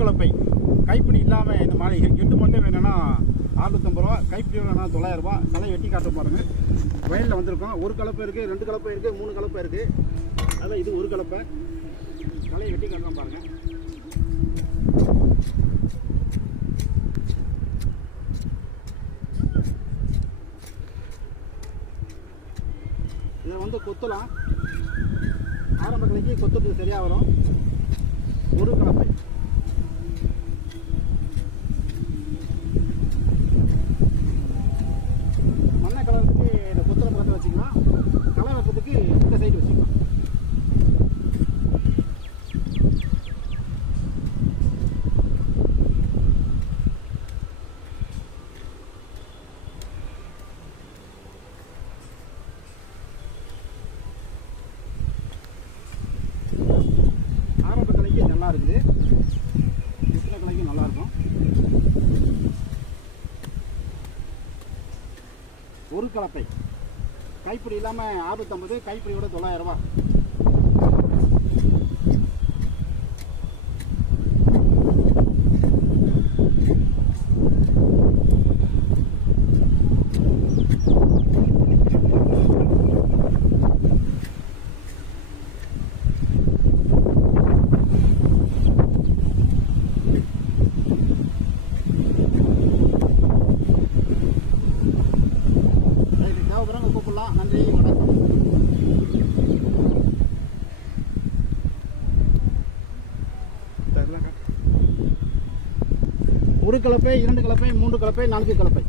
கலப்பை கைப்பிடி இல்லாமல் இந்த மாலை எட்டு மட்டும் வேணும்னா 650 ரூபா, கைப்பிடி வேணும்னா 900 ரூபா. களை வெட்டி காட்ட பாருங்கள். வயலில் வந்திருக்கோம். ஒரு கலப்பை இருக்குது, 2 கலப்பை இருக்குது, 3 கலப்பை இருக்குது. அதான் இது ஒரு கலப்பை. களையை வெட்டி காட்டலாம் பாருங்கள். இதை வந்து கொத்தலாம். ஆரம்ப கலைக்கு கொத்துறது சரியாக வரும். ஒரு கலப்பை. மண்ணை கலருக்கு இந்த கொத்துற பக்கத்தில் வச்சுக்கலாம். களை வைக்கிறதுக்கு இந்த சைடு வச்சுக்கலாம். ஆரம்ப கலைக்கு நல்லா இருக்குது. சின்ன கலைக்கும் நல்லா இருக்கும். ஒரு கலப்பை கைப்பிடி இல்லாமல் 650, கைப்பிடியோட 900 ரூபா. கூப்பிடலாம். நன்றி, வணக்கம். ஒரு கலப்பை, 2 கலப்பை, 3 கலப்பை, 4 கலப்பை.